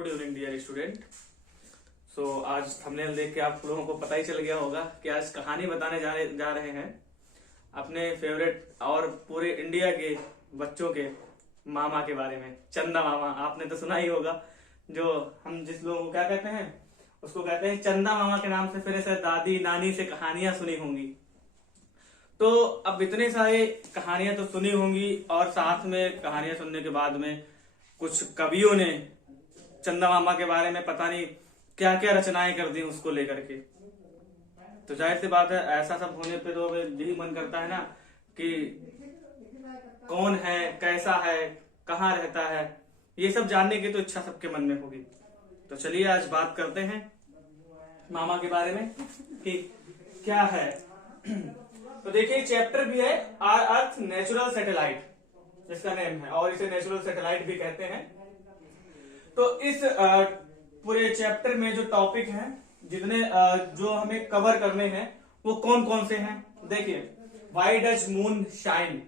Good evening dear student. आज thumbnail देख के आप लोगों को पता ही चल गया होगा कि आज कहानी बताने जा रहे हैं अपने फेवरेट और पूरे इंडिया के बच्चों के मामा के बारे में। चंदा मामा आपने तो सुना ही होगा, जो हम जिस लोगों को क्या कहते हैं उसको कहते हैं चंदा मामा के नाम से। फिर ऐसे दादी नानी से कहानियां सुनी होंगी। तो अब इतने सारे कहानियां तो सुनी होंगी और साथ में कहानियां सुनने के बाद में कुछ कवियों ने चंदा मामा के बारे में पता नहीं क्या क्या रचनाएं कर दी उसको लेकर के। तो जाहिर सी बात है, ऐसा सब होने पे तो यही मन करता है ना कि कौन है, कैसा है, कहाँ रहता है, ये सब जानने की तो इच्छा सबके मन में होगी। तो चलिए आज बात करते हैं मामा के बारे में कि क्या है। तो देखिए चैप्टर भी है आर अर्थ नेचुरल सैटेलाइट, जिसका नेम है, और इसे नेचुरल सैटेलाइट भी कहते हैं। तो इस पूरे चैप्टर में जो टॉपिक हैं, जितने जो हमें कवर करने हैं वो कौन कौन से हैं। देखिए, व्हाई डज मून शाइन,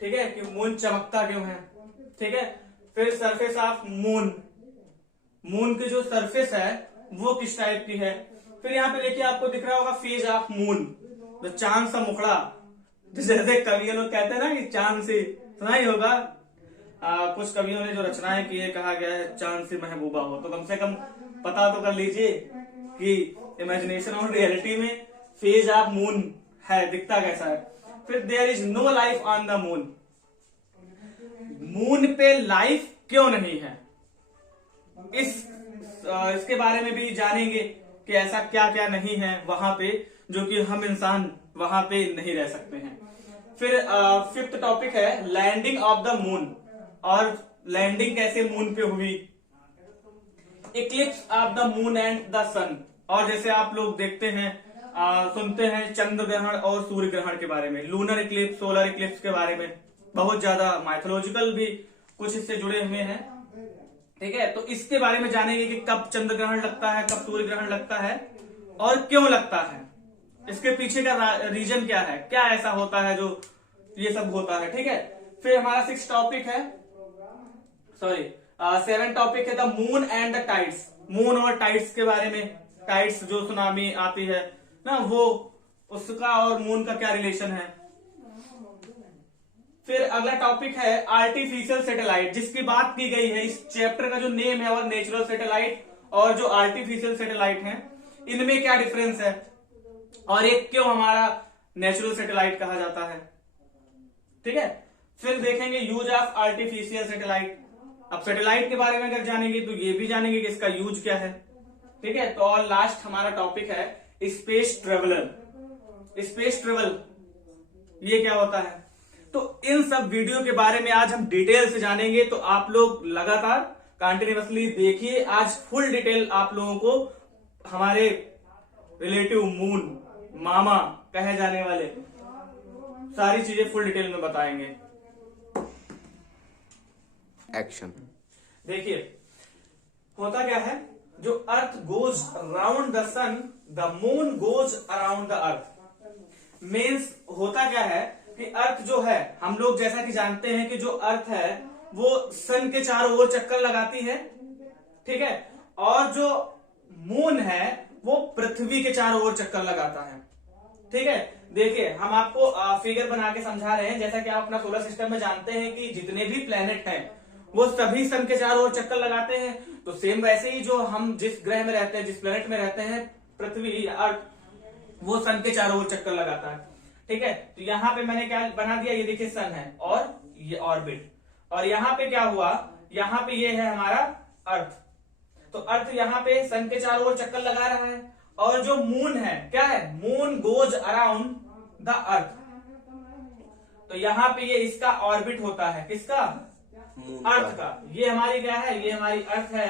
ठीक है, कि मून चमकता क्यों है, ठीक है। फिर सरफेस ऑफ मून, मून की जो सरफेस है वो किस टाइप की है। फिर यहाँ पे देखिए आपको दिख रहा होगा फेज ऑफ मून, जो चांद सा मुखड़ा, जैसे कवियों लोग कहते हैं ना कि चांद से, सुना ही होगा। कुछ कवियों ने जो रचनाएं की है, कहा गया है चांद से महबूबा हो। तो कम से कम पता तो कर लीजिए कि इमेजिनेशन और रियलिटी में फेज ऑफ मून है, दिखता कैसा है। फिर there is no life on the moon, moon पे लाइफ क्यों नहीं है, इसके बारे में भी जानेंगे कि ऐसा क्या क्या नहीं है वहां पे जो कि हम इंसान वहां पे नहीं रह सकते हैं। फिर फिफ्थ टॉपिक है लैंडिंग ऑफ द मून, और लैंडिंग कैसे मून पे हुई। Eclipse of the moon and the sun, और जैसे आप लोग देखते हैं सुनते हैं चंद्र ग्रहण और सूर्य ग्रहण के बारे में, लूनर इक्लिप्स, सोलर इक्लिप्स के बारे में बहुत ज्यादा माइथोलॉजिकल भी कुछ इससे जुड़े हुए हैं, ठीक है। तो इसके बारे में जानेंगे कि कब चंद्र ग्रहण लगता है, कब सूर्य ग्रहण लगता है और क्यों लगता है, इसके पीछे का रीजन क्या है, क्या ऐसा होता है जो ये सब होता है, ठीक है। फिर हमारा सिक्स टॉपिक है, सेवन टॉपिक है the moon and the tides, moon और टाइड्स के बारे में। टाइड्स जो सुनामी आती है ना, वो उसका और मून का क्या रिलेशन है। फिर अगला टॉपिक है आर्टिफिशियल सैटेलाइट, जिसकी बात की गई है इस चैप्टर का जो नेम है, और नेचुरल सैटेलाइट और जो आर्टिफिशियल सैटेलाइट है, इनमें क्या डिफरेंस है और एक क्यों हमारा नेचुरल सैटेलाइट कहा जाता है, ठीक है। फिर देखेंगे यूज ऑफ आर्टिफिशियल सैटेलाइट। अब सैटेलाइट के बारे में अगर जानेंगे तो ये भी जानेंगे कि इसका यूज क्या है, ठीक है। तो और लास्ट हमारा टॉपिक है स्पेस ट्रेवलर। स्पेस ट्रेवल ये क्या होता है। तो इन सब वीडियो के बारे में आज हम डिटेल से जानेंगे। तो आप लोग लगातार कंटिन्यूअसली देखिए, आज फुल डिटेल आप लोगों को हमारे रिलेटिव मून, मामा कहे जाने वाले सारी चीजें फुल डिटेल में बताएंगे। एक्शन। देखिए होता क्या है, जो earth goes around the sun, the moon goes around the earth. Means होता क्या है कि अर्थ जो है, हम लोग जैसा कि जानते हैं कि जो अर्थ है वो सन के चारों ओर चक्कर लगाती है, ठीक है, और जो मून है वो पृथ्वी के चारों ओर चक्कर लगाता है, ठीक है। देखिए हम आपको फिगर बना के समझा रहे हैं। जैसा कि आप अपना सोलर सिस्टम में जानते हैं कि जितने भी प्लेनेट हैं वो सभी सन के चारों ओर चक्कर लगाते हैं। तो सेम वैसे ही जो हम जिस ग्रह में रहते हैं, जिस प्लेनेट में रहते हैं, पृथ्वी अर्थ, वो सन के चारों ओर चक्कर लगाता है, ठीक है। तो यहाँ पे मैंने क्या बना दिया, ये देखिए सन है और ये ऑर्बिट, और यहाँ पे क्या हुआ, यहाँ पे ये है हमारा अर्थ। तो अर्थ यहाँ पे सन के चारों ओर चक्कर लगा रहा है, और जो मून है क्या है, मून गोज अराउंड द अर्थ। तो यहाँ पे ये इसका ऑर्बिट होता है, किसका, अर्थ का। ये हमारी क्या है, ये हमारी अर्थ है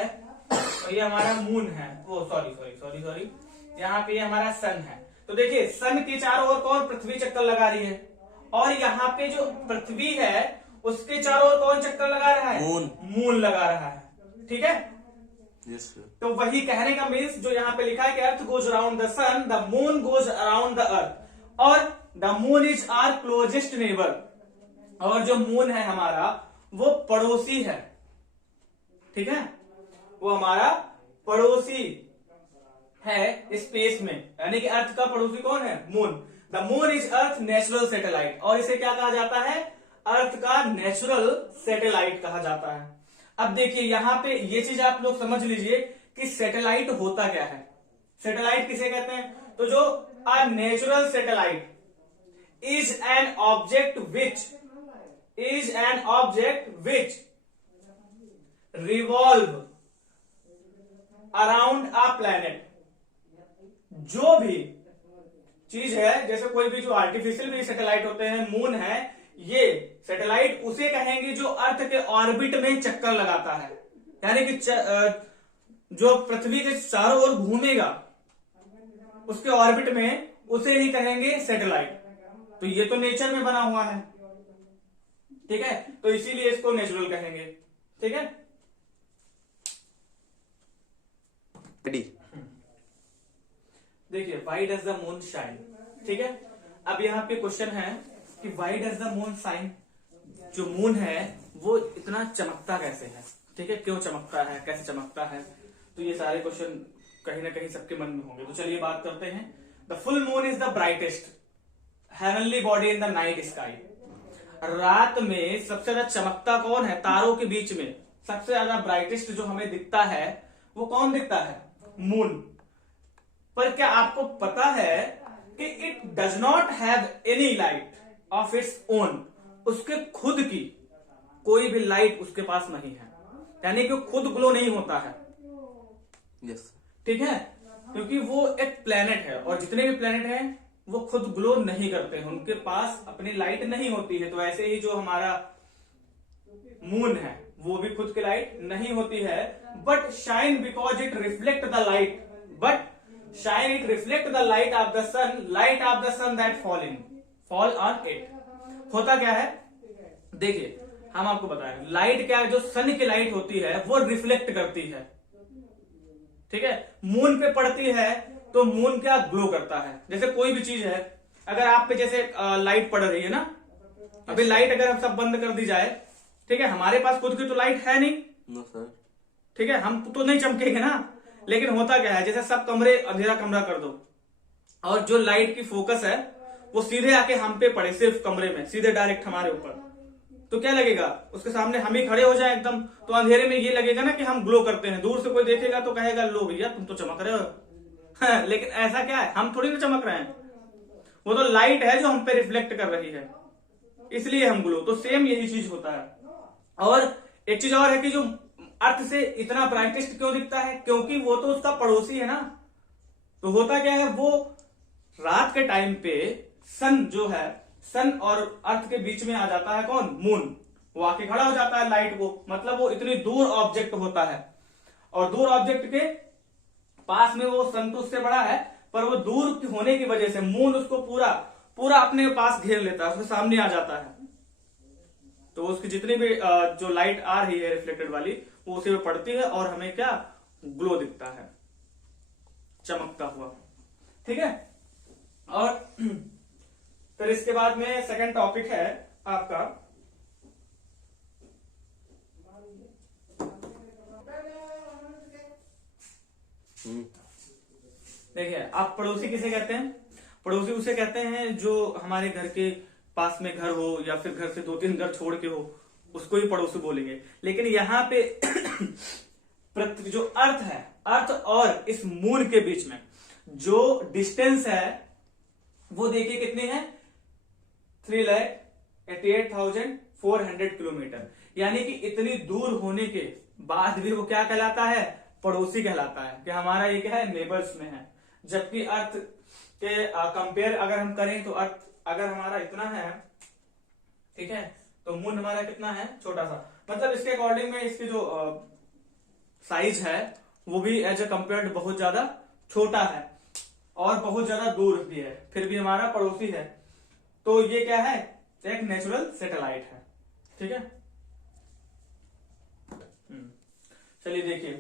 और ये हमारा मून है, वो सॉरी यहाँ पे ये हमारा सन है। तो देखिए सन के चारों ओर कौन, पृथ्वी चक्कर लगा रही है, और यहाँ पे जो पृथ्वी है उसके चारों ओर कौन चक्कर लगा रहा है, मून लगा रहा है, ठीक है। Yes sir. तो वही कहने का मीन्स जो यहाँ पे लिखा है कि earth goes around the sun, the moon goes around the earth, और the moon is our closest neighbour, और जो मून है हमारा वो पड़ोसी है, ठीक है, वो हमारा पड़ोसी है स्पेस में, यानी कि अर्थ का पड़ोसी कौन है? Moon. The moon is earth natural satellite, और इसे क्या कहा जाता है? अर्थ का नेचुरल सैटेलाइट कहा जाता है। अब देखिए यहां पे ये चीज आप लोग समझ लीजिए कि सैटेलाइट होता क्या है। सैटेलाइट किसे कहते हैं? तो जो a natural satellite is an object which revolve around a planet. जो भी चीज है, जैसे कोई भी जो आर्टिफिशियल भी सैटेलाइट होते हैं, मून है, ये सैटेलाइट उसे कहेंगे जो अर्थ के ऑर्बिट में चक्कर लगाता है, यानी कि जो पृथ्वी के चारों ओर घूमेगा उसके ऑर्बिट में, उसे ही कहेंगे सैटेलाइट। तो ये तो नेचर में बना हुआ है, ठीक है, तो इसीलिए इसको नेचुरल कहेंगे। ठीक है, देखिए why does the moon shine. ठीक है, अब यहाँ पे क्वेश्चन है कि why does the moon shine, जो मून है वो इतना चमकता कैसे है? ठीक है, क्यों चमकता है, कैसे चमकता है? तो ये सारे क्वेश्चन कहीं ना कहीं सबके मन में होंगे। तो चलिए बात करते हैं। The full moon is the brightest heavenly body in the night sky. रात में सबसे ज्यादा चमकता कौन है? तारों के बीच में सबसे ज्यादा ब्राइटेस्ट जो हमें दिखता है वो कौन दिखता है? मून। पर क्या आपको पता है कि it does not have any light of its own, उसके खुद की कोई भी लाइट उसके पास नहीं है, यानी कि खुद ग्लो नहीं होता है। यस। ठीक है, क्योंकि वो एक प्लेनेट है और जितने भी प्लेनेट हैं वो खुद ग्लो नहीं करते हैं, उनके पास अपनी लाइट नहीं होती है। तो ऐसे ही जो हमारा मून है वो भी खुद की लाइट नहीं होती है, but shine because it reflect the light, the light of the sun that fall on it. होता क्या है, देखिए हम आपको बताएं, लाइट क्या है? जो सन की लाइट होती है वो रिफ्लेक्ट करती है, ठीक है, मून पे पड़ती है तो मून क्या ग्लो करता है। जैसे कोई भी चीज है, अगर आप पे जैसे लाइट पड़ रही है ना, अभी लाइट अगर हम सब बंद कर दी जाए, ठीक है, हमारे पास खुद की तो लाइट है नहीं, नो सर, ठीक है, हम तो नहीं चमकेंगे ना। लेकिन होता क्या है, जैसे सब कमरे अंधेरा कमरा कर दो और जो लाइट की फोकस है वो सीधे आके हम पे पड़े, सिर्फ कमरे में सीधे डायरेक्ट हमारे ऊपर, तो क्या लगेगा? उसके सामने हम ही खड़े हो जाए एकदम, तो अंधेरे में ये लगेगा ना कि हम ग्लो करते हैं। दूर से कोई देखेगा तो कहेगा लो भैया तुम तो चमक रहे हो। लेकिन ऐसा क्या है, हम थोड़ी ना चमक रहे हैं, वो तो लाइट है जो हम पे रिफ्लेक्ट कर रही है, इसलिए हम ग्लो। तो सेम यही चीज होता है। और एक चीज और है कि जो अर्थ से इतना ब्राइटेस्ट क्यों दिखता है? क्योंकि वो तो उसका पड़ोसी है ना। तो होता क्या है, वो रात के टाइम पे सन जो है, सन और अर्थ के बीच में आ जाता है कौन? मून। वो आके खड़ा हो जाता है लाइट को, मतलब वो इतनी दूर ऑब्जेक्ट होता है और दूर ऑब्जेक्ट के पास में वो सन तो उससे बड़ा है, पर वो दूर होने की वजह से मून उसको पूरा अपने पास घेर लेता है, उसके सामने आ जाता है। तो उसकी जितनी भी जो लाइट आ रही है रिफ्लेक्टेड वाली, वो उसी में पड़ती है और हमें क्या ग्लो दिखता है, चमकता हुआ। ठीक है, और फिर इसके बाद में सेकंड टॉपिक है आपका देखिए, आप पड़ोसी किसे कहते हैं? पड़ोसी उसे कहते हैं जो हमारे घर के पास में घर हो या फिर घर से 2-3 घर छोड़ के हो, उसको ही पड़ोसी बोलेंगे। लेकिन यहाँ पे जो अर्थ है, अर्थ और इस मून के बीच में जो डिस्टेंस है वो देखिए कितनी है, 3,88,400 किलोमीटर। यानी कि इतनी दूर होने के बाद भी वो क्या कहलाता है? पड़ोसी कहलाता है, कि हमारा ये क्या है, नेबर्स में है। जबकि अर्थ के कंपेयर अगर हम करें तो अर्थ अगर हमारा इतना है, ठीक है, तो मून हमारा कितना है, छोटा सा। मतलब इसके अकॉर्डिंग में इसकी जो साइज है वो भी एज ए कंपेयर्ड बहुत ज्यादा छोटा है और बहुत ज्यादा दूर भी है, फिर भी हमारा पड़ोसी है। तो ये क्या है, एक नेचुरल सैटेलाइट है। ठीक है, चलिए देखिए,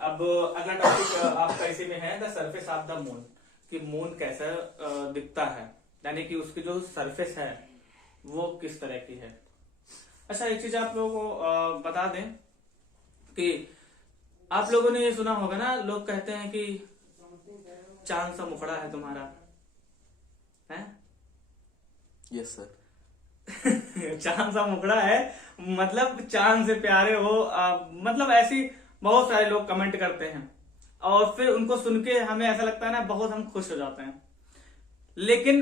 अब अगला टॉपिक आपका इसी में है, the surface of the moon, कि मून कैसा दिखता है, यानी कि उसकी जो सरफेस है वो किस तरह की है। अच्छा, एक चीज आप लोगों को बता दें कि आप लोगों ने ये सुना होगा ना, लोग कहते हैं कि चांद सा मुखड़ा है तुम्हारा, है? Yes sir. चांद सा मुखड़ा है, मतलब चांद से प्यारे हो, मतलब ऐसी बहुत सारे लोग कमेंट करते हैं और फिर उनको सुन के हमें ऐसा लगता है ना, बहुत हम खुश हो जाते हैं। लेकिन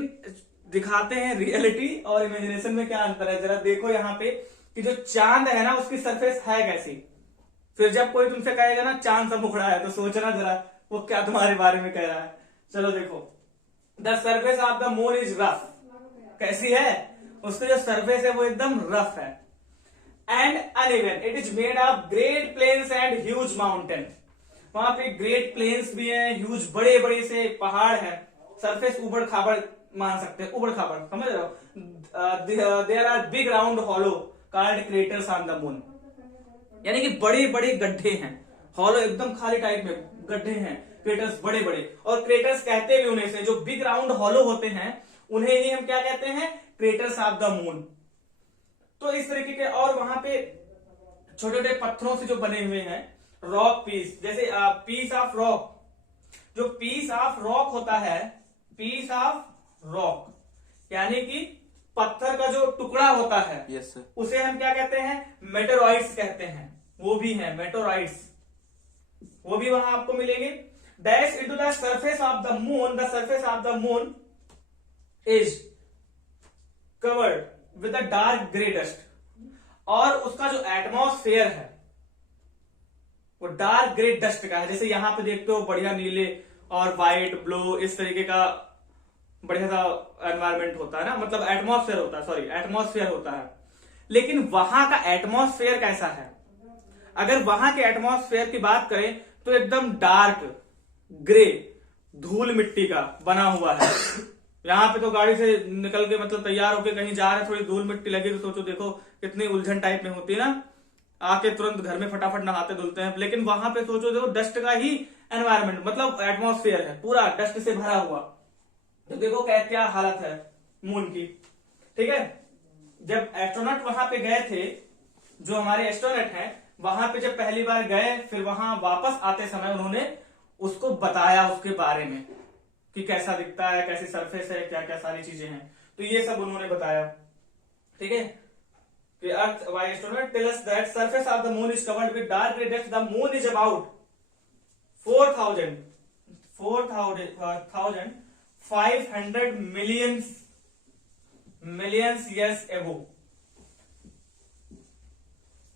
दिखाते हैं रियलिटी और इमेजिनेशन में क्या अंतर है। जरा देखो यहाँ पे कि जो चांद है ना, उसकी सरफेस है कैसी। फिर जब कोई तुमसे कहेगा ना चांद सा मुखड़ा है, तो सोचना जरा वो क्या तुम्हारे बारे में कह रहा है। चलो देखो, the surface of the moon is rough. कैसी है? उसका जो सरफेस है वो एकदम रफ है। And uneven, it is made of great plains and huge mountain. वहां पे ग्रेट प्लेन्स भी हैं, ह्यूज बड़े बड़े से पहाड़ हैं। सरफेस उबड़ खाबड़ मान सकते हैं, उबड़ खाबड़, समझ रहे हो। There are big round hollow called craters on the moon. यानी कि बड़े बड़े गड्ढे हैं, हॉलो एकदम खाली टाइप में गड्ढे हैं, क्रेटर्स बड़े बड़े। और क्रेटर्स कहते भी उन्हें से, जो बिग राउंड हॉलो होते हैं उन्हें ही हम क्या कहते हैं? Craters of the moon. तो इस तरीके के, और वहां पे छोटे छोटे पत्थरों से जो बने हुए हैं रॉक पीस, जैसे पीस ऑफ रॉक। जो पीस ऑफ रॉक होता है, पीस ऑफ रॉक यानी कि पत्थर का जो टुकड़ा होता है, यस सर। उसे हम क्या कहते हैं? मेटेरॉइड्स कहते हैं। वो भी है मेटेरॉइड्स, वो भी वहां आपको मिलेंगे। Dash into the surface of the moon, the surface of the moon is covered with a dark grey dust. और उसका जो एटमॉस्फेयर है वो डार्क ग्रे डस्ट का है। जैसे यहां पे देखते हो बढ़िया नीले और व्हाइट ब्लू इस तरीके का बढ़िया सा एनवायरमेंट होता है ना, मतलब एटमॉस्फेयर होता है, सॉरी एटमॉस्फेयर होता है। लेकिन वहां का एटमॉस्फेयर कैसा है? अगर वहां के एटमॉस्फेयर की बात करें तो एकदम डार्क ग्रे धूल मिट्टी का बना हुआ है। यहाँ पे तो गाड़ी से निकल के मतलब तैयार होके कहीं जा रहे, थोड़ी धूल मिट्टी लगी तो सोचो देखो कितनी उलझन टाइप में होती है ना, आके तुरंत घर में फटाफट नहाते धुलते हैं। लेकिन वहां पे सोचो देखो डस्ट का ही एनवायरमेंट, मतलब एटमॉस्फेयर है पूरा डस्ट से भरा हुआ। तो देखो क्या हालत है मून की, ठीक है। जब एस्ट्रोनॉट वहां पे गए थे, जो हमारे एस्ट्रोनॉट हैं, वहां पे जब पहली बार गए, फिर वहां वापस आते समय उन्होंने उसको बताया उसके बारे में कि कैसा दिखता है, कैसी सरफेस है, क्या क्या सारी चीजें हैं। तो ये सब उन्होंने बताया, ठीक है। कि earth why astronaut tell us that surface of the moon is covered with dark grey dust. The moon is about 4,500 millions years ago.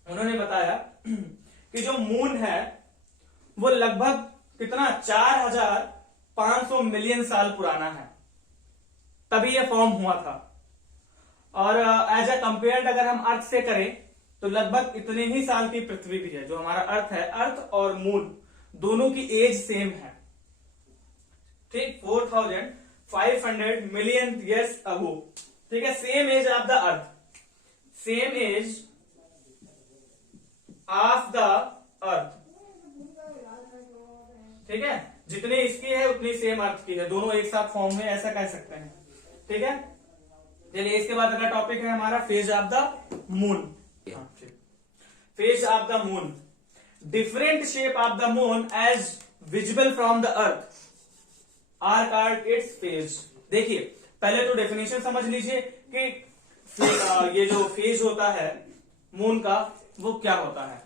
उन्होंने बताया कि जो मून है वो लगभग कितना 4,500 मिलियन साल पुराना है, तभी ये फॉर्म हुआ था। और एज अ कंपेयर्ड अगर हम अर्थ से करें तो लगभग इतने ही साल की पृथ्वी भी है। जो हमारा अर्थ है, अर्थ और मून दोनों की एज सेम है, ठीक। 4,500 मिलियन ईयर्स अगो, ठीक है। Same age of the earth, same age of the earth, ठीक है। जितनी इसकी है उतनी सेम अर्थ की है, दोनों एक साथ फॉर्म में, ऐसा कह सकते हैं, ठीक है। चलिए इसके बाद अगला टॉपिक है हमारा phase of the moon. Phase of the moon, different shape of the moon as visible from the earth are called its phase. देखिए पहले तो डेफिनेशन समझ लीजिए कि ये जो फेज होता है मून का वो क्या होता है।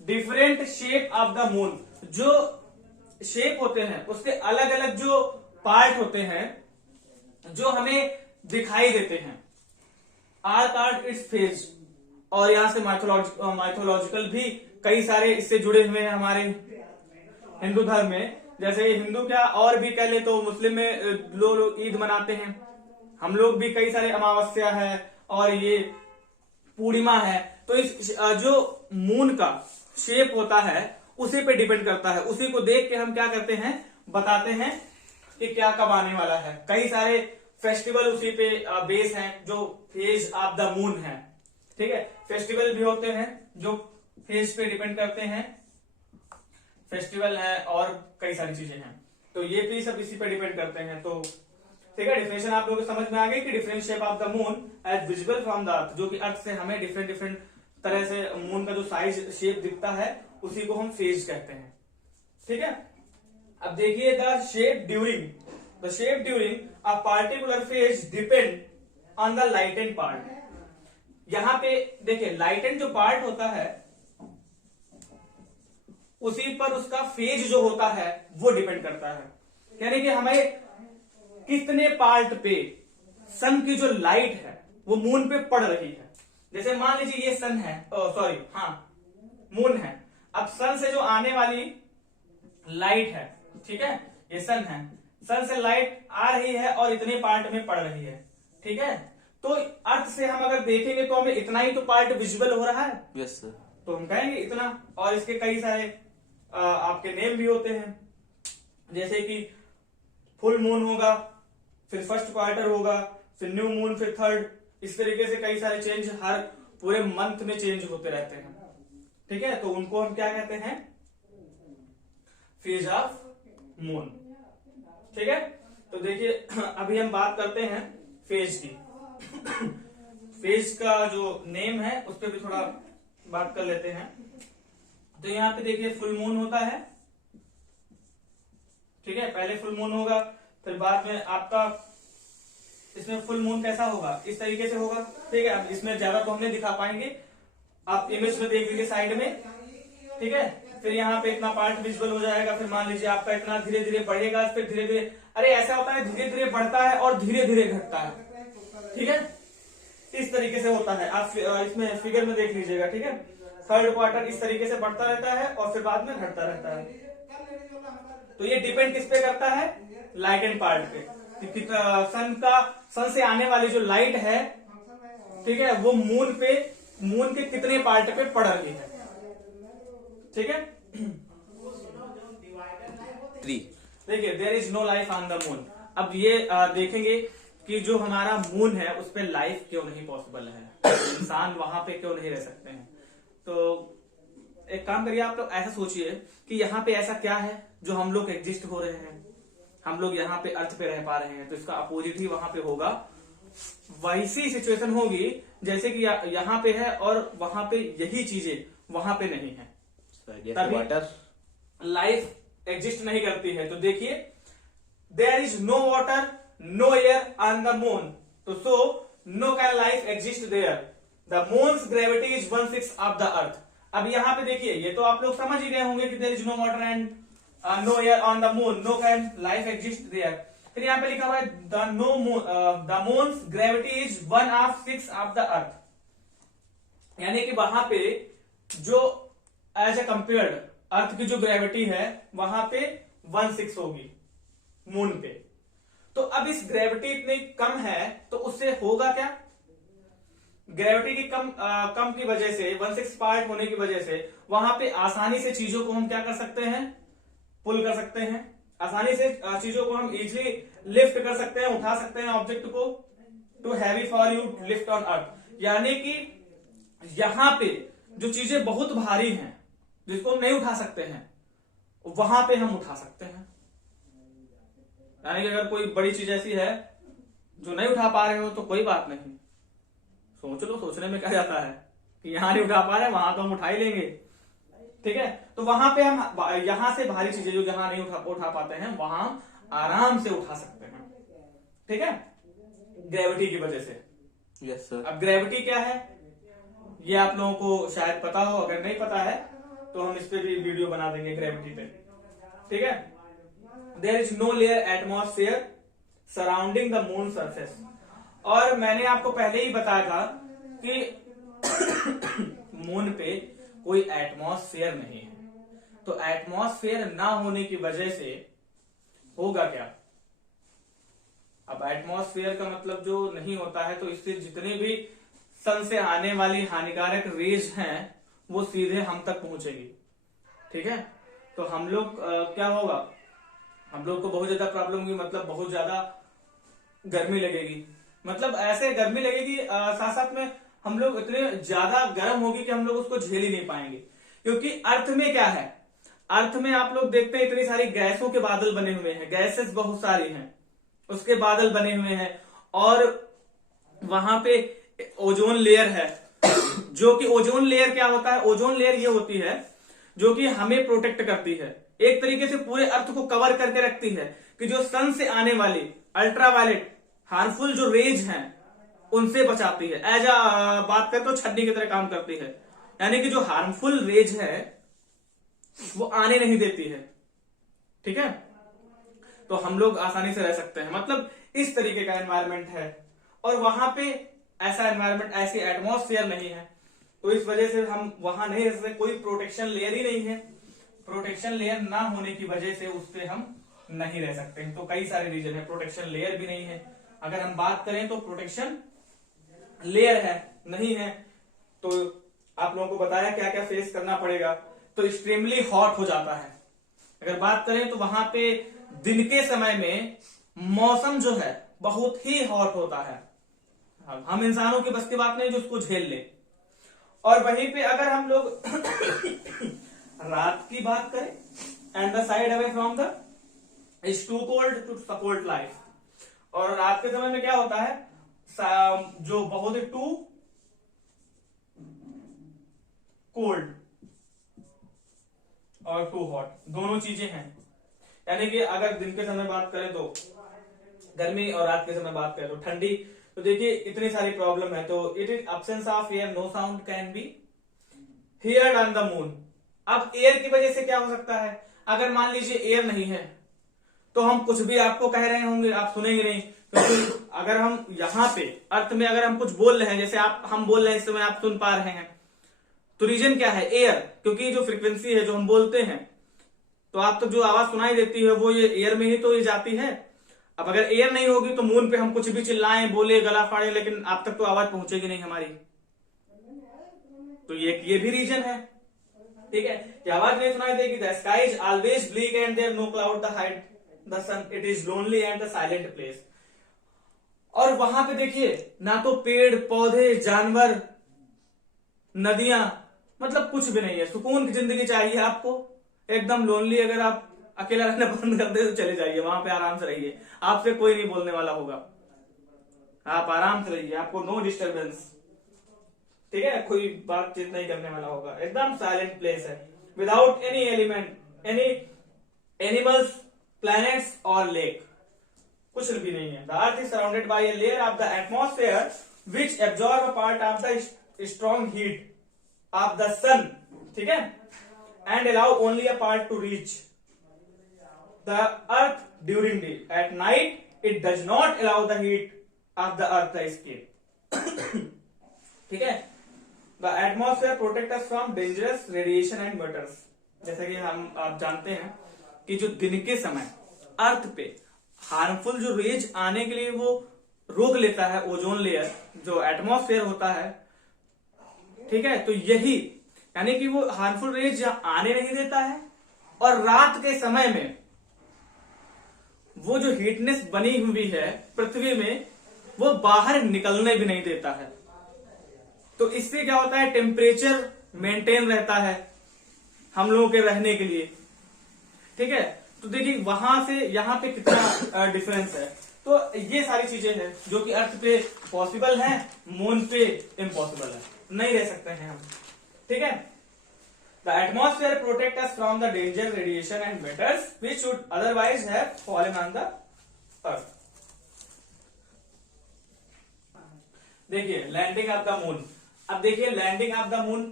Different shape of the moon, जो शेप होते हैं उसके अलग अलग जो पार्ट होते हैं जो हमें दिखाई देते हैं, आर कॉल्ड इट्स फेज। और यहां से माइथोलॉजिकल भी कई सारे इससे जुड़े हुए हैं हमारे हिंदू धर्म में। जैसे हिंदू क्या और भी कह ले तो मुस्लिम में लोग ईद मनाते हैं, हम लोग भी कई सारे अमावस्या है और ये पूर्णिमा है। तो इस जो मून का शेप होता है उसी पे डिपेंड करता है, उसी को देख के हम क्या करते हैं, बताते हैं कि क्या कब आने वाला है। कई सारे फेस्टिवल उसी पे बेस हैं जो फेज ऑफ द मून है, ठीक है। फेस्टिवल भी होते हैं जो फेज पे डिपेंड करते हैं, फेस्टिवल है और कई सारी चीजें हैं, तो ये भी सब इसी पे डिपेंड करते हैं। तो ठीक है, डेफिनेशन आप लोगों को समझ में आ गई कि different shape of the moon as visible from the earth, जो कि अर्थ से हमें डिफरेंट डिफरेंट तरह से मून का जो साइज शेप दिखता है उसी को हम फेज कहते हैं। ठीक है, अब देखिए the shape during a particular phase depend on the lightened part. यहां पे देखिए लाइटेंड जो पार्ट होता है उसी पर उसका फेज जो होता है वो डिपेंड करता है, यानी कि हमें कितने पार्ट पे सन की जो लाइट है वो मून पे पड़ रही है। जैसे मान लीजिए ये सन है, सॉरी हाँ मून है। अब सन से जो आने वाली लाइट है, ठीक है, ये सन है, सन से लाइट आ रही है और इतने पार्ट में पड़ रही है। ठीक है, तो अर्थ से हम अगर देखेंगे तो हमें इतना ही तो पार्ट विजिबल हो रहा है। Yes sir. तो हम कहेंगे इतना, और इसके कई सारे आपके नेम भी होते हैं, जैसे कि फुल मून होगा, फिर फर्स्ट क्वार्टर होगा, फिर न्यू मून, फिर थर्ड, इस तरीके से कई सारे चेंज हर पूरे मंथ में चेंज होते रहते हैं। ठीक है, तो उनको हम क्या कहते हैं, फेज ऑफ मून। ठीक है, तो देखिए अभी हम बात करते हैं फेज की। फेज का जो नेम है उस पर भी थोड़ा बात कर लेते हैं। तो यहाँ पे देखिए फुल मून होता है, ठीक है, पहले फुल मून होगा, फिर बाद में आपका इसमें फुल मून कैसा होगा, इस तरीके से होगा। ठीक है, अब इसमें ज्यादा तो हम नहीं दिखा पाएंगे, आप इमेज में देख लीजिए साइड में। ठीक है, फिर यहाँ पे इतना पार्ट विजुअल हो जाएगा, फिर मान लीजिए आपका इतना धीरे धीरे बढ़ेगा, फिर धीरे धीरे, अरे ऐसा होता है धीरे धीरे बढ़ता है और धीरे धीरे घटता है। ठीक है, इस तरीके से होता है, आप इसमें फिगर में देख लीजिएगा। ठीक है, थर्ड क्वार्टर इस तरीके से बढ़ता रहता है और फिर बाद में घटता रहता है। तो ये डिपेंड किस पे करता है, लाइट एंड पार्ट पे। सन से आने वाली जो लाइट है, ठीक है, वो मून के कितने पार्ट पे पड़ रही है। ठीक है, देखिए there is no life on the moon. अब ये देखेंगे कि जो हमारा मून है उस पर लाइफ क्यों नहीं पॉसिबल है, इंसान वहां पे क्यों नहीं रह सकते हैं। तो एक काम करिए, आप लोग ऐसा सोचिए कि यहाँ पे ऐसा क्या है जो हम लोग एग्जिस्ट हो रहे हैं, हम लोग यहाँ पे अर्थ पे रह पा रहे हैं, तो इसका अपोजिट ही वहां पे होगा। वैसी सिचुएशन होगी जैसे कि यहाँ पे है और वहां पे यही चीजें वहां पे नहीं है, तभी लाइफ एग्जिस्ट नहीं करती है। तो देखिए there is no water no air on the moon, तो so no can life exist there. The moon's gravity is 1/6 of the earth. अब यहाँ पे देखिए, ये तो आप लोग समझ ही गए होंगे कि there is no water and no air on the moon, no can life exist there. फिर यहाँ पे लिखा हुआ है the moon's gravity is 1/6 of the earth, यानी कि वहां पे जो एज ए कंपेयर्ड अर्थ की जो ग्रेविटी है वहां पे 1/6 होगी मून पे। तो अब इस ग्रेविटी इतनी कम है तो उससे होगा क्या, ग्रेविटी की कम की वजह से, 1/6 पार्ट होने की वजह से वहां पे आसानी से चीजों को हम क्या कर सकते हैं, पुल कर सकते हैं, आसानी से चीजों को हम इजिली लिफ्ट कर सकते हैं, उठा सकते हैं ऑब्जेक्ट को। Too heavy for you lift on earth, यानी कि यहां पे जो चीजें बहुत भारी हैं जिसको हम नहीं उठा सकते हैं वहां पे हम उठा सकते हैं। यानी कि अगर कोई बड़ी चीज ऐसी है जो नहीं उठा पा रहे हो तो कोई बात नहीं, सोच लो, सोचने में क्या जाता है कि यहां नहीं उठा पा रहे वहां तो हम उठा ही लेंगे। ठीक है, तो वहां पे हम यहां से भारी चीजें जो जहां नहीं उठा पाते हैं वहां आराम से उठा सकते हैं। ठीक है, ग्रेविटी की वजह से। Yes sir. अब ग्रेविटी क्या है ये आप लोगों को शायद पता हो, अगर नहीं पता है तो हम इस पे भी वीडियो बना देंगे ग्रेविटी पे। ठीक है, there is no layer atmosphere surrounding the moon surface. और मैंने आपको पहले ही बताया था कि मून पे कोई एटमॉस्फेयर नहीं है, तो एटमॉस्फेयर ना होने की वजह से होगा क्या। अब एटमॉस्फेयर का मतलब जो नहीं होता है, तो इससे जितने भी सन से आने वाली हानिकारक रेज हैं वो सीधे हम तक पहुंचेगी। ठीक है, तो हम लोग क्या होगा, हम लोग को बहुत ज्यादा प्रॉब्लम होगी, मतलब बहुत ज्यादा गर्मी लगेगी, मतलब ऐसे गर्मी लगेगी, साथ साथ में हम लोग इतने ज्यादा गर्म होगी कि हम लोग उसको झेल ही नहीं पाएंगे। क्योंकि अर्थ में क्या है, अर्थ में आप लोग देखते हैं इतनी सारी गैसों के बादल बने हुए हैं, गैसेस बहुत सारी हैं, उसके बादल बने हुए हैं, और वहां पे ओजोन लेयर है। जो कि ओजोन लेयर क्या होता है, ओजोन लेयर ये होती है जो कि हमें प्रोटेक्ट करती है, एक तरीके से पूरे अर्थ को कवर करके रखती है कि जो सन से आने वाली अल्ट्रावायलेट हार्मफुल जो रेज हैं उनसे बचाती है। एज अ बात करें तो छन्नी की तरह काम करती है, यानी कि जो हार्मफुल रेज है वो आने नहीं देती है। ठीक है, तो हम लोग आसानी से रह सकते हैं, मतलब इस तरीके का एनवायरनमेंट है। और वहां पे ऐसा एनवायरनमेंट, ऐसी एटमॉस्फेयर नहीं है, तो इस वजह से हम वहां नहीं रह सकते। कोई प्रोटेक्शन लेयर ही नहीं है, प्रोटेक्शन लेयर ना होने की वजह से उस पर हम नहीं रह सकते। तो कई सारे रीजन है, प्रोटेक्शन लेयर भी नहीं है। अगर हम बात करें तो प्रोटेक्शन लेयर है नहीं है, तो आप लोगों को बताया क्या क्या फेस करना पड़ेगा। तो एक्सट्रीमली हॉट हो जाता है। अगर बात करें तो वहां पे दिन के समय में मौसम जो है बहुत ही हॉट होता है। हम इंसानों की बस की बात नहीं जो उसको झेल ले। और वहीं पे अगर हम लोग रात की बात करें, and the side away from the is too cold to support life. और रात के समय में क्या होता है, जो बहुत ही टू कोल्ड और टू हॉट दोनों चीजें हैं। यानी कि अगर दिन के समय बात करें तो गर्मी और रात के समय बात करें तो ठंडी। तो देखिए इतनी सारी प्रॉब्लम है। तो it is absence of air, no sound can be heard on the moon. अब एयर की वजह से क्या हो सकता है, अगर मान लीजिए एयर नहीं है तो हम कुछ भी आपको कह रहे होंगे आप सुनेंगे नहीं। क्योंकि अगर हम यहाँ पे अर्थ में अगर हम कुछ बोल रहे हैं, जैसे हम बोल रहे हैं इस समय आप सुन पा रहे हैं, तो रीजन क्या है, एयर। क्योंकि जो फ्रीक्वेंसी है जो हम बोलते हैं, तो आप तक जो आवाज सुनाई देती है वो ये एयर में ही तो ये जाती है। अब अगर एयर नहीं होगी तो मून पे हम कुछ भी चिल्लाएं, बोले, गला फाड़े, लेकिन आप तक तो आवाज पहुंचेगी नहीं हमारी। तो ये भी रीजन है। ठीक है, कि आवाज नहीं सुनाई देगी। The sky is always black and there no cloud the hide the sun, it is lonely and the silent place. और वहां पे देखिए ना तो पेड़ पौधे, जानवर, नदियां, मतलब कुछ भी नहीं है। सुकून की जिंदगी चाहिए आपको, एकदम लोनली। अगर आप अकेला रहना पसंद करते तो चले जाइए, वहां पे आराम से रहिए, आपसे कोई नहीं बोलने वाला होगा, आप आराम से रहिए, आपको नो डिस्टर्बेंस। ठीक है, कोई बातचीत नहीं करने वाला होगा, एकदम साइलेंट प्लेस है, without any element, any animals, planets और लेक, कुछ भी नहीं है। The earth is surrounded by a layer of the atmosphere which absorb a part of the strong heat of the sun. ठीक है, and allow only a part to reach the earth during day. At night it does not allow the heat of the earth escape. ठीक है, the atmosphere protect us from dangerous radiation and matters. जैसे कि आप जानते हैं कि जो दिन के समय अर्थ पे हार्मफुल जो रेज आने के लिए वो रोक लेता है, ओजोन लेयर जो एटमॉस्फेयर होता है। ठीक है, तो यही यानी कि वो हार्मफुल रेज आने नहीं देता है, और रात के समय में वो जो हीटनेस बनी हुई है पृथ्वी में वो बाहर निकलने भी नहीं देता है। तो इससे क्या होता है, टेम्परेचर मेंटेन रहता है हम लोगों के रहने के लिए। ठीक है, तो देखिए वहां से यहाँ पे कितना डिफरेंस है। तो ये सारी चीजें हैं जो कि अर्थ पे पॉसिबल है, मून पे इम्पॉसिबल है, नहीं रह सकते हैं हम। ठीक है, the atmosphere protect us from the danger radiation and matters which would otherwise have fallen on the earth. देखिए लैंडिंग ऑफ द मून। अब देखिए लैंडिंग ऑफ द मून,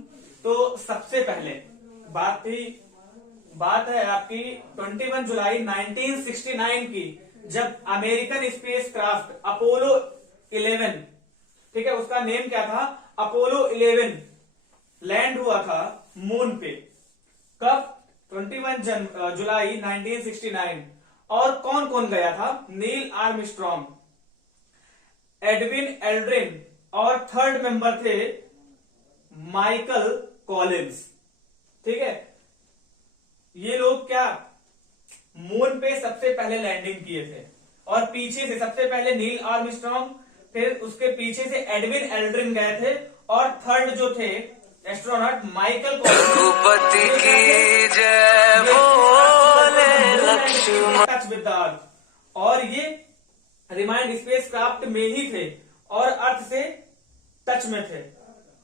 तो सबसे पहले बात है आपकी 21 जुलाई 1969 की, जब अमेरिकन स्पेस क्राफ्ट अपोलो 11, ठीक है, उसका नेम क्या था, अपोलो 11, लैंड हुआ था मून पे। कब, 21 जुलाई 1969। और कौन कौन गया था, नील आर्मस्ट्रॉन्ग, एडविन एल्ड्रिन, और थर्ड मेंबर थे माइकल कॉलिंस। ठीक है, ये लोग क्या मून पे सबसे पहले लैंडिंग किए थे, और पीछे से सबसे पहले नील आर्मस्ट्रॉन्ग, फिर उसके पीछे से एडविन एल्ड्रिन गए थे, और थर्ड जो थे एस्ट्रोनॉट माइकल कॉलिंस की जय बोले Lakshman, touch with the earth, और ये रिमाइंड स्पेस क्राफ्ट में ही थे और अर्थ से टच में थे।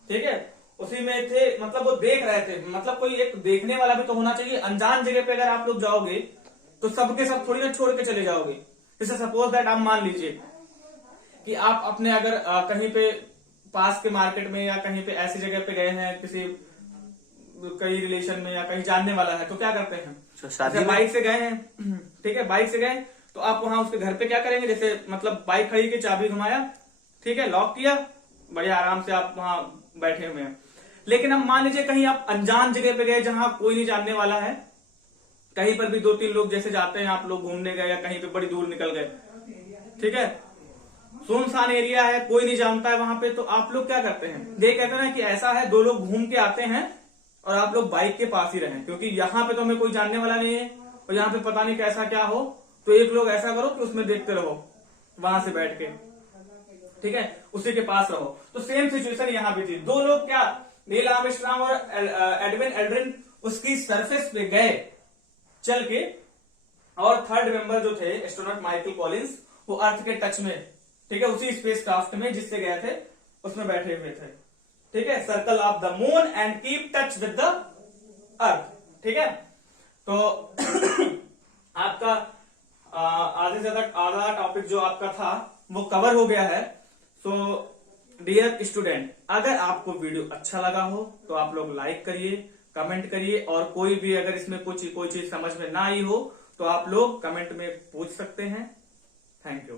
ठीक है, उसी में थे, मतलब वो देख रहे थे, मतलब कोई एक देखने वाला भी तो होना चाहिए। अनजान जगह पे अगर आप लोग जाओगे तो सबके सब थोड़ी ना छोड़ के चले जाओगे। जैसे सपोज दैट आप मान लीजिए कि आप अपने अगर कहीं पे पास के मार्केट में या कहीं पे ऐसी जगह पे गए हैं, किसी कहीं रिलेशन में या कहीं जानने वाला है, तो क्या करते हैं, शादी बाइक से गए हैं, ठीक है, बाइक से गए तो आप वहां उसके घर पे क्या करेंगे, जैसे मतलब बाइक खड़ी की चाबी घुमाया, ठीक है, लॉक किया, बढ़िया आराम से आप वहां बैठे हुए हैं। लेकिन अब मान लीजिए कहीं आप अनजान जगह पे गए जहां कोई नहीं जानने वाला है, कहीं पर भी 2-3 लोग जैसे जाते हैं, आप लोग घूमने गए या कहीं पे बड़ी दूर निकल गए, ठीक है, सुनसान एरिया है, कोई नहीं जानता है वहां पे, तो आप लोग क्या करते हैं, ये कहते हैं ना कि ऐसा है 2 लोग घूम के आते हैं और आप लोग बाइक के पास ही रहें, क्योंकि यहाँ पे तो हमें कोई जानने वाला नहीं है और यहाँ पे पता नहीं कैसा क्या हो, तो एक लोग ऐसा करो कि उसमें देखते रहो वहां से बैठ के, ठीक है, उसी के पास रहो। तो सेम सिचुएशन यहाँ भी थी, 2 लोग क्या, नील आर्मस्ट्रांग और एडविन एल्ड्रिन उसकी सरफेस पे गए चल के, और थर्ड मेंबर जो थे एस्ट्रोनॉट माइकल कॉलिंस, वो अर्थ के टच में, ठीक है, उसी स्पेस क्राफ्ट में जिससे गए थे उसमें बैठे हुए थे, ठीक है, circle of the moon and keep touch with the earth, ठीक है। तो आपका आधे से ज्यादा आधा टॉपिक जो आपका था वो कवर हो गया है। सो डियर स्टूडेंट, अगर आपको वीडियो अच्छा लगा हो तो आप लोग लाइक करिए, कमेंट करिए, और कोई भी अगर इसमें कोई चीज समझ में ना आई हो तो आप लोग कमेंट में पूछ सकते हैं। Thank you.